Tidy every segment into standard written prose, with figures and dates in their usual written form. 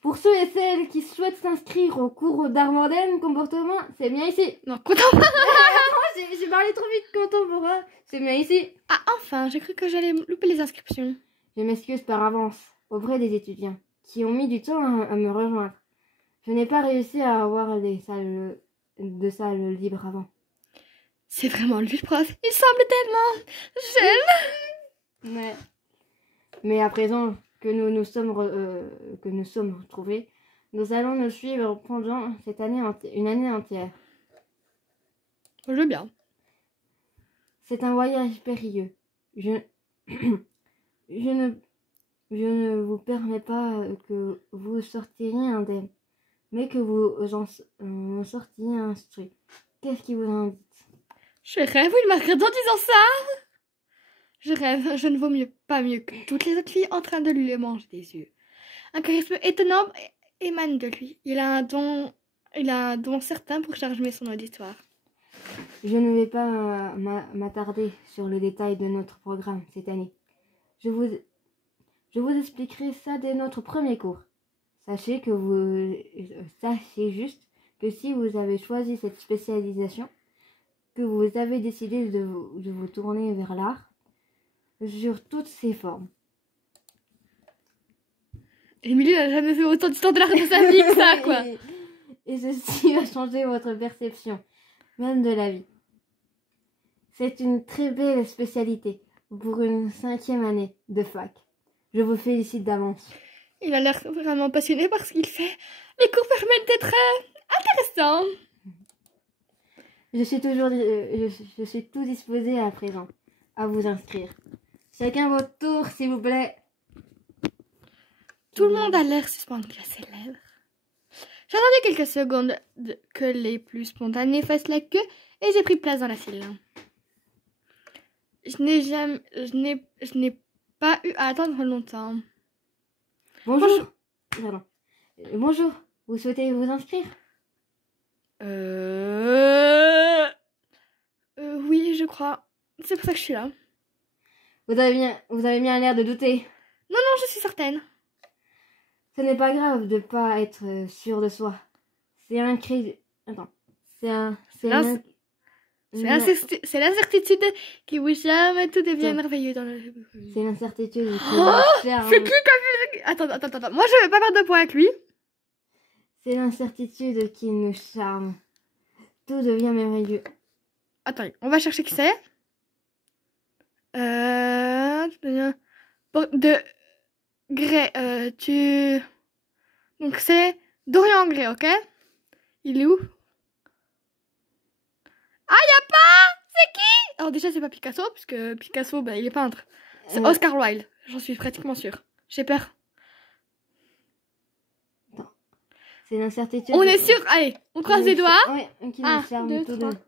Pour ceux et celles qui souhaitent s'inscrire au cours d'Armanden comportement, c'est bien ici. Non, contemporain. J'ai parlé trop vite, contemporain. C'est bien ici. Ah, enfin, j'ai cru que j'allais louper les inscriptions. Je m'excuse par avance auprès des étudiants qui ont mis du temps à me rejoindre. Je n'ai pas réussi à avoir des salles libres avant. C'est vraiment lui le prof. Il semble tellement jeune. Mais à présent que nous sommes retrouvés, nous allons nous suivre pendant cette année une année entière. Je veux bien. C'est un voyage périlleux. Je ne vous permets pas que vous sortiriez indemne, mais que vous en sortiez instruit. Qu'est-ce qui vous en dit? Je rêve, oui, Margaret, en disant ça. Je rêve, je ne vaux pas mieux que toutes les autres filles en train de lui manger des yeux. Un charisme étonnant émane de lui. Il a un don certain pour charmer son auditoire. Je ne vais pas m'attarder sur le détail de notre programme cette année. Je vous expliquerai ça dès notre premier cours. Sachez juste que si vous avez choisi cette spécialisation, que vous avez décidé de vous tourner vers l'art, sur toutes ses formes. Émilie n'a jamais fait autant d'histoire de l'art de sa vie que ça, quoi. Et ceci va changer votre perception, même de la vie. C'est une très belle spécialité pour une 5e année de fac. Je vous félicite d'avance. Il a l'air vraiment passionné par ce qu'il fait. Les cours permettent d'être intéressants. Je suis tout disposée à présent à vous inscrire. Chacun votre tour, s'il vous plaît. Tout le monde a l'air suspendu à ses lèvres. J'attendais quelques secondes que les plus spontanés fassent la queue et j'ai pris place dans la file. Je n'ai pas eu à attendre longtemps. Bonjour. Pardon. Bonjour. Vous souhaitez vous inscrire? Oui, je crois. C'est pour ça que je suis là. Vous avez bien l'air de douter. Non, je suis certaine. Ce n'est pas grave de pas être sûr de soi. C'est l'incertitude qui vous charme, tout devient merveilleux dans le... C'est l'incertitude qui vous charme. C'est plus comme... Attends. Moi, je vais pas perdre de points avec lui. C'est l'incertitude qui nous charme. Tout devient merveilleux. Attends, on va chercher qui c'est. De Gray, Donc c'est Dorian Gray, ok? Il est où? Ah, y'a pas! C'est qui? Alors déjà, c'est pas Picasso, puisque Picasso, il est peintre. C'est Oscar Wilde, j'en suis pratiquement sûre. J'ai peur. Non. C'est l'incertitude. On est sûr? Allez, on croise les doigts. Oui, qui nous charme 2, tout 3. de...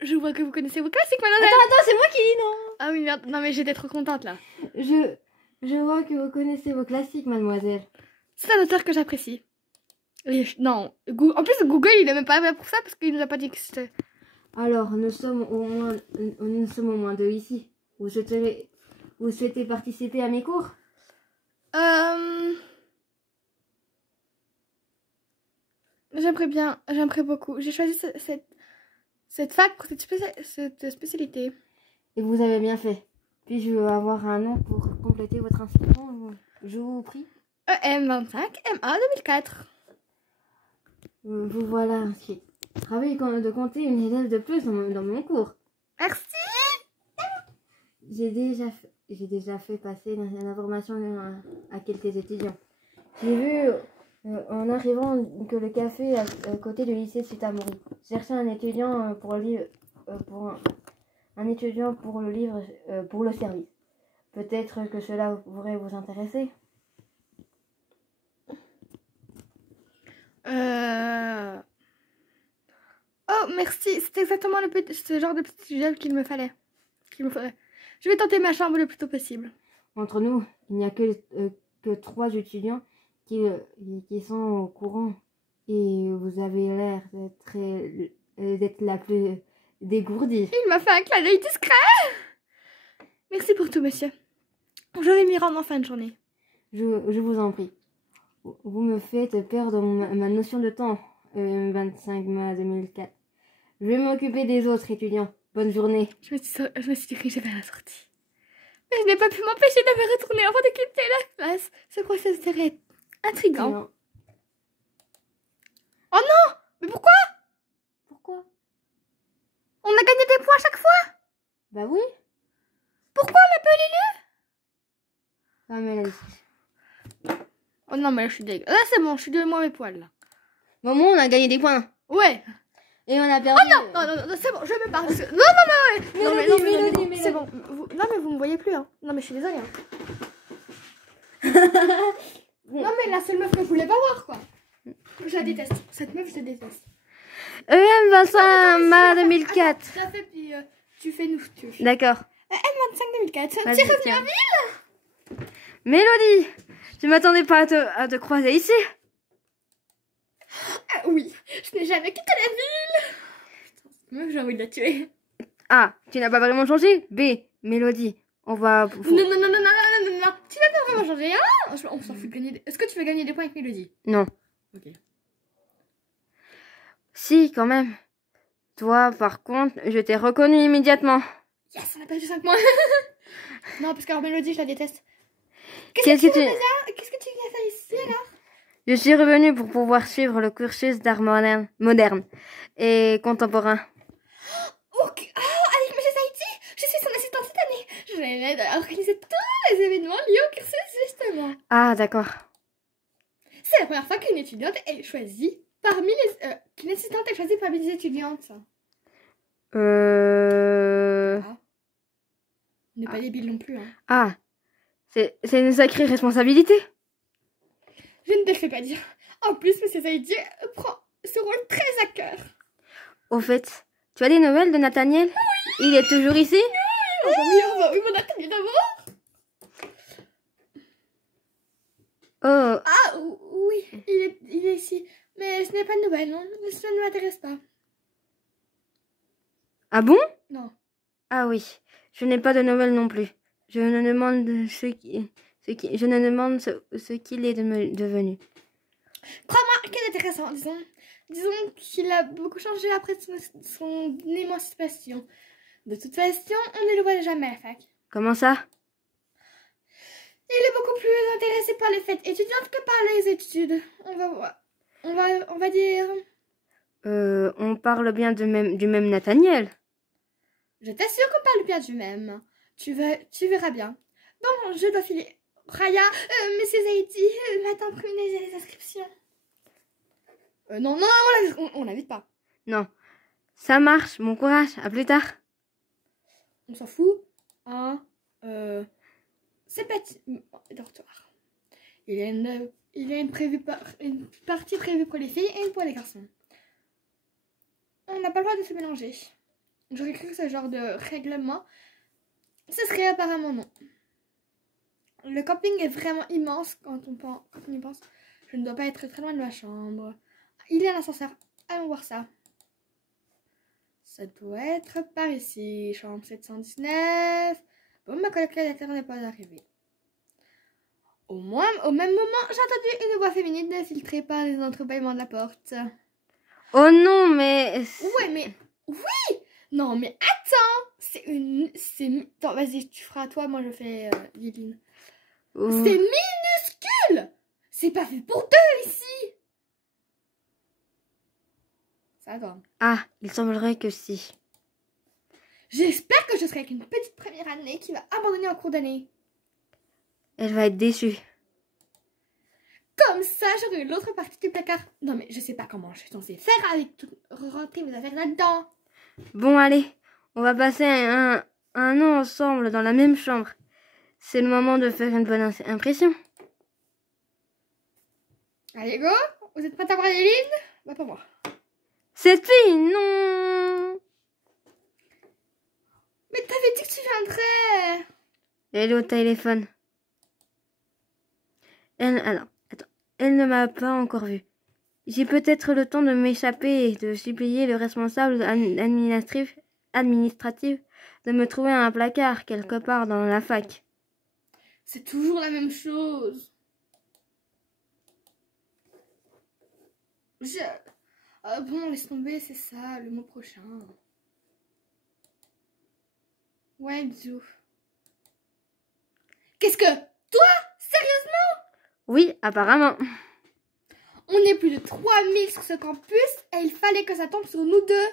Je vois que vous connaissez vos classiques, mademoiselle. Attends, c'est moi qui dis non. Ah oui, merde. Non, mais j'étais trop contente, là. Je vois que vous connaissez vos classiques, mademoiselle. C'est un auteur que j'apprécie. Non, en plus, Google, il est même pas là pour ça, parce qu'il nous a pas dit que c'était... Alors, nous sommes au moins 2 ici. Vous souhaitez participer à mes cours? J'aimerais beaucoup. J'ai choisi cette fac pour cette spécialité. Et vous avez bien fait. Puis-je avoir un nom pour compléter votre inscription? Je vous prie. EM25, MA 2004. Vous voilà inscrit. Ravi de compter une élève de plus dans mon cours. Merci. J'ai déjà fait passer l'information à quelques étudiants. J'ai vu en arrivant que le café à côté du lycée Sutamori cherchait un étudiant pour le livre pour le service. Peut-être que cela pourrait vous intéresser. Oh, merci. C'est exactement ce genre de petit job qu'il me faudrait. Je vais tenter ma chambre le plus tôt possible. Entre nous, il n'y a que 3 étudiants qui sont au courant. Et vous avez l'air d'être la plus dégourdie. Il m'a fait un clin d'œil discret. Merci pour tout, monsieur. Je vais m'y rendre en fin de journée. Je vous en prie. vous me faites perdre ma notion de temps. 25 mai 2004. Je vais m'occuper des autres étudiants. Bonne journée. Je me suis dirigée vers la sortie. Mais je n'ai pas pu m'empêcher de me retourner avant de quitter la classe. Ce professeur est intriguant. Non. Oh non! Mais pourquoi? Pourquoi? On a gagné des points à chaque fois? Bah oui. Pourquoi on n'a pas eu l'élu? Ah, mais la discussion. Oh non, mais là, je suis dégueu. Là, c'est bon, je suis de mauvais poil, là. Bon, moi, on a gagné des points. Ouais. Et on a perdu. Oh non, non, c'est bon, je me parle. Non, Mélodie. C'est bon. Non, mais vous me voyez plus, hein. Non, mais je suis désolée, hein. Non, mais la seule meuf que je voulais pas voir, quoi. Je la déteste. Cette meuf, je la déteste. EM 25 mai 2004. Tu as fait, puis tu fais nous. D'accord. M25 2004. Vas-y, Tu es revenu tiens. en ville? Mélodie, tu m'attendais pas à te croiser ici? Ah oui, je n'ai jamais quitté la ville. Putain, meuf, j'ai envie de la tuer. A. Tu n'as pas vraiment changé. B. Mélodie, on va... Non. Tu vas pas vraiment changer, hein? On s'en fout de gagner. Est-ce que tu veux gagner des points avec Mélodie? Non. Ok. Si, quand même. Toi, par contre, je t'ai reconnu immédiatement. Yes, on a perdu 5 points. Non, parce que Mélodie, je la déteste. Qu'est-ce que tu... Qu'est-ce que tu viens faire ici, alors? Je suis revenue pour pouvoir suivre le cursus d'art moderne et contemporain. Ok. Ah, avec M. Haïti, je suis son assistante cette année. Je l'aide à organiser tous les événements liés au cursus, justement. Ah, d'accord. C'est la première fois qu'une étudiante est choisie parmi les... qu'une assistante est choisie parmi les étudiantes. On n'est pas débile non plus, hein. Ah, c'est une sacrée responsabilité. Je ne te le fais pas dire. En plus, M. Haïti prend ce rôle très à cœur. Au fait, tu as des nouvelles de Nathaniel? Oui. Il est toujours ici? Oui, mon Nathaniel d'abord. Oh, Ah, oui, il est ici. Mais je n'ai pas de nouvelles, non. Ça ne m'intéresse pas. ah bon? Non. Ah oui, je n'ai pas de nouvelles non plus. Je me demande ce qu'il est devenu. Crois-moi, quel intéressant, disons qu'il a beaucoup changé après son émancipation. De toute façon, on ne le voit jamais à la fac. Comment ça? Il est beaucoup plus intéressé par les fêtes étudiantes que par les études. On va voir. On va dire... On parle bien du même Nathaniel. Je t'assure qu'on parle bien du même. Tu verras bien. Bon, je dois filer. Raya, Monsieur Zaidi m'attend pour les inscriptions. Non, on n'invite pas. Non, ça marche, bon courage, à plus tard. On s'en fout. Hein, c'est petit dortoir. Il y a une partie prévue pour les filles et une pour les garçons. On n'a pas le droit de se mélanger. J'aurais cru que ce genre de règlement, ce serait apparemment non. Le camping est vraiment immense quand on y pense. Je ne dois pas être très loin de ma chambre. Il y a un ascenseur. Allons voir ça. Ça doit être par ici. Chambre 719. Bon, ma colocataire n'est pas arrivée. Au même moment, j'ai entendu une voix féminine filtrée par les entrebâillements de la porte. Oh non, mais... Ouais, mais... Oui! Non, mais attends! Attends, vas-y, tu feras toi, moi je fais Yéline. Oh. C'est minuscule! C'est pas fait pour deux ici! Ça va. Ah, il semblerait que si. J'espère que je serai avec une petite première année qui va abandonner en cours d'année. Elle va être déçue. Comme ça, j'aurai l'autre partie du placard. Non, mais je sais pas comment je suis censée faire avec rentrer mes affaires là-dedans. Bon, allez, on va passer un an ensemble dans la même chambre. C'est le moment de faire une bonne impression. Allez, go! Vous êtes prête à voir Yéline? Bah, pas moi. Cette fille, non! Mais t'avais dit que tu viendrais! Elle est au téléphone. Elle ne m'a pas encore vue. J'ai peut-être le temps de m'échapper et de supplier le responsable administratif de me trouver un placard quelque part dans la fac. C'est toujours la même chose. Bon, laisse tomber, c'est ça, le mois prochain. Ouais, bisous. Qu'est-ce que... Toi? Sérieusement? Oui, apparemment. On est plus de 3000 sur ce campus et il fallait que ça tombe sur nous deux.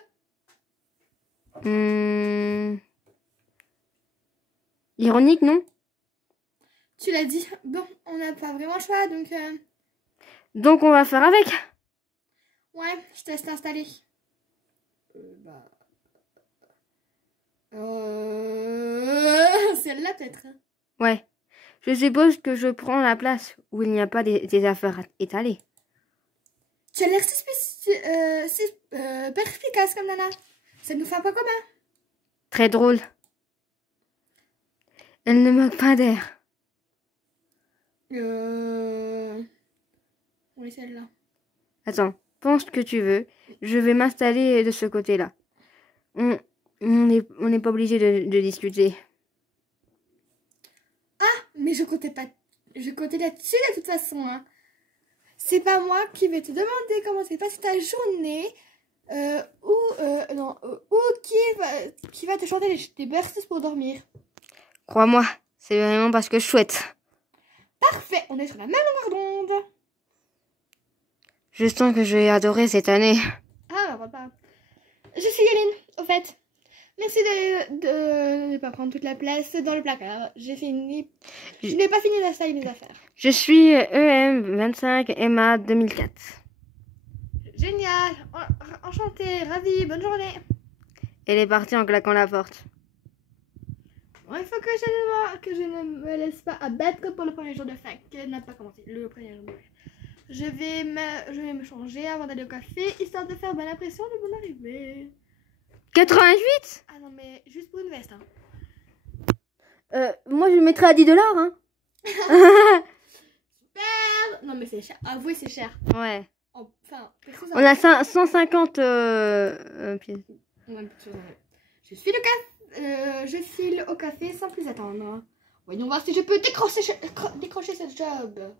Ironique, non? Tu l'as dit. Bon, on n'a pas vraiment le choix, donc... Donc on va faire avec. Ouais, je te laisse t'installer. Celle-là peut-être. Ouais. Je suppose que je prends la place où il n'y a pas des affaires étalées. Tu as l'air perspicace comme nana. Ça nous fait un point commun. Très drôle. Elle ne manque pas d'air. Oui, celle-là. Attends, pense ce que tu veux. Je vais m'installer de ce côté-là. On n'est pas obligé de discuter. Ah, mais je comptais là-dessus de toute façon. Hein. C'est pas moi qui vais te demander comment s'est passée ta journée. Ou qui va te chanter des berceuses pour dormir. Crois-moi, c'est vraiment parce que je souhaite. Parfait, on est sur la même longueur d'onde. Je sens que je vais adorer cette année. Ah, papa. Je suis Yaline, au fait. Merci de ne pas prendre toute la place dans le placard. Je n'ai pas fini d'installer mes affaires. Je suis EM25 Emma 2004. Génial. Enchantée, ravie, bonne journée. Elle est partie en claquant la porte. Bon, il faut que je ne me laisse pas abattre pour le premier jour de fac. Qui n'a pas commencé, le premier jour de fac. Je vais me changer avant d'aller au café, histoire de faire bonne impression de mon arrivée. 88? Ah non, mais juste pour une veste. Hein. Moi, je le mettrais à 10 $. Hein. Super. Non, mais c'est cher. Avouez, c'est cher. Ouais. Enfin, on a 150 pièces. Je file au café sans plus attendre. Voyons voir si je peux décrocher ce job.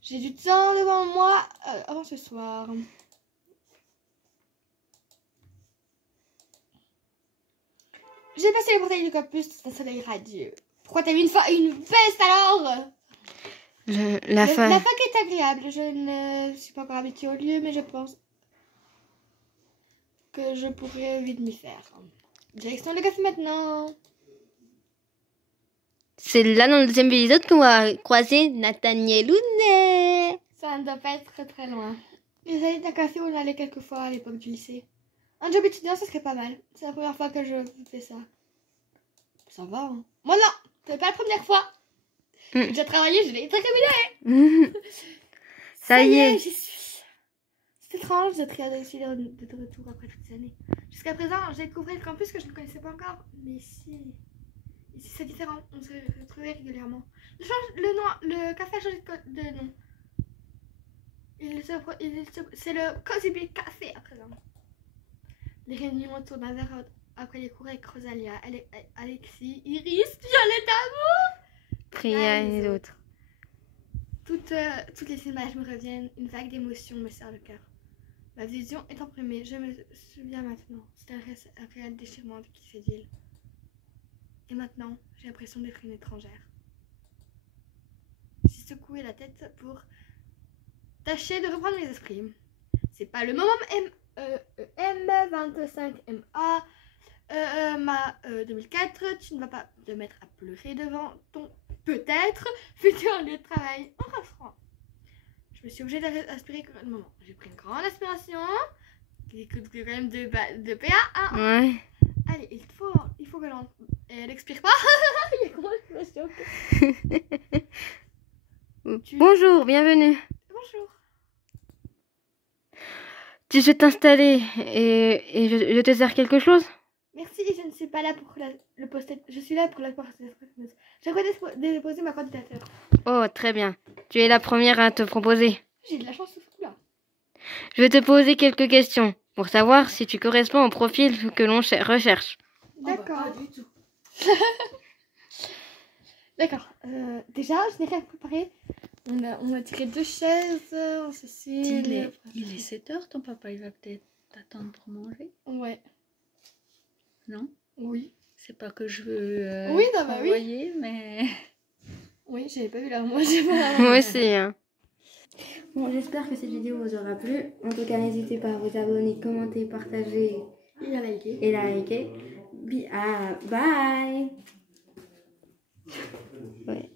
J'ai du temps devant moi avant ce soir. J'ai passé les portails du campus, c'est un soleil radieux. Pourquoi t'as mis une veste alors? La fac est agréable. Je ne suis pas encore habituée au lieu, mais je pense que je pourrais vite m'y faire. Direction le café maintenant. C'est là dans le deuxième épisode qu'on va croiser Nathaniel Hounet. Ça ne doit pas être très loin. Les allées d'un café où on allait quelques fois à l'époque du lycée. Un job étudiant, ça serait pas mal. C'est la première fois que je fais ça. Ça va, hein. Moi non, c'est pas la première fois. J'ai déjà travaillé, je l'ai terminé. Ça y est. J'y suis. C'est étrange d'être ici de retour après toutes ces années. Jusqu'à présent, j'ai découvert le campus que je ne connaissais pas encore. Mais ici c'est différent. On se retrouvait régulièrement. Le café a changé de nom. C'est le Cozy Beat Café à présent. Les réunions autour d'un verre après les cours avec Rosalia, Alexis, Iris, Violette Amour, Priya et les autres. Toutes les images me reviennent, une vague d'émotion me serre le cœur. Ma vision est imprimée, je me souviens maintenant. C'est un réel déchirement de quitter cette ville. Et maintenant, j'ai l'impression d'être une étrangère. J'ai secoué la tête pour tâcher de reprendre mes esprits. C'est pas le moment M25MA ma 2004, tu ne vas pas te mettre à pleurer devant ton peut-être futur lieu de travail en restaurant. Je me suis obligée d'aspirer un moment. J'ai pris une grande aspiration qui coûte quand même de PA. Hein. Ouais. Allez, il faut que l'on... Et elle expire pas. Il y a comment je me choque. Bonjour, bienvenue. Bonjour. Tu souhaites t'installer et je te sers quelque chose? Merci, je ne suis pas là pour le poste. Je suis là pour la poste. J'aimerais déposer ma candidature. Oh, très bien. Tu es la première à te proposer. J'ai de la chance ce coup-là. Je vais te poser quelques questions pour savoir si tu corresponds au profil que l'on recherche. D'accord. Pas du tout. D'accord. Déjà, je n'ai rien préparé. On a tiré 2 chaises, on s'assied. Il est 7 heures, ton papa, il va peut-être t'attendre pour manger. Ouais. Non? Oui. C'est pas que je veux oui, non, bah envoyer, mais... Oui, j'avais pas vu l'heure, moi j'ai pas... Moi aussi. Hein. Bon, j'espère que cette vidéo vous aura plu. En tout cas, n'hésitez pas à vous abonner, commenter, partager Il a liké. et liker. Bye. Ouais.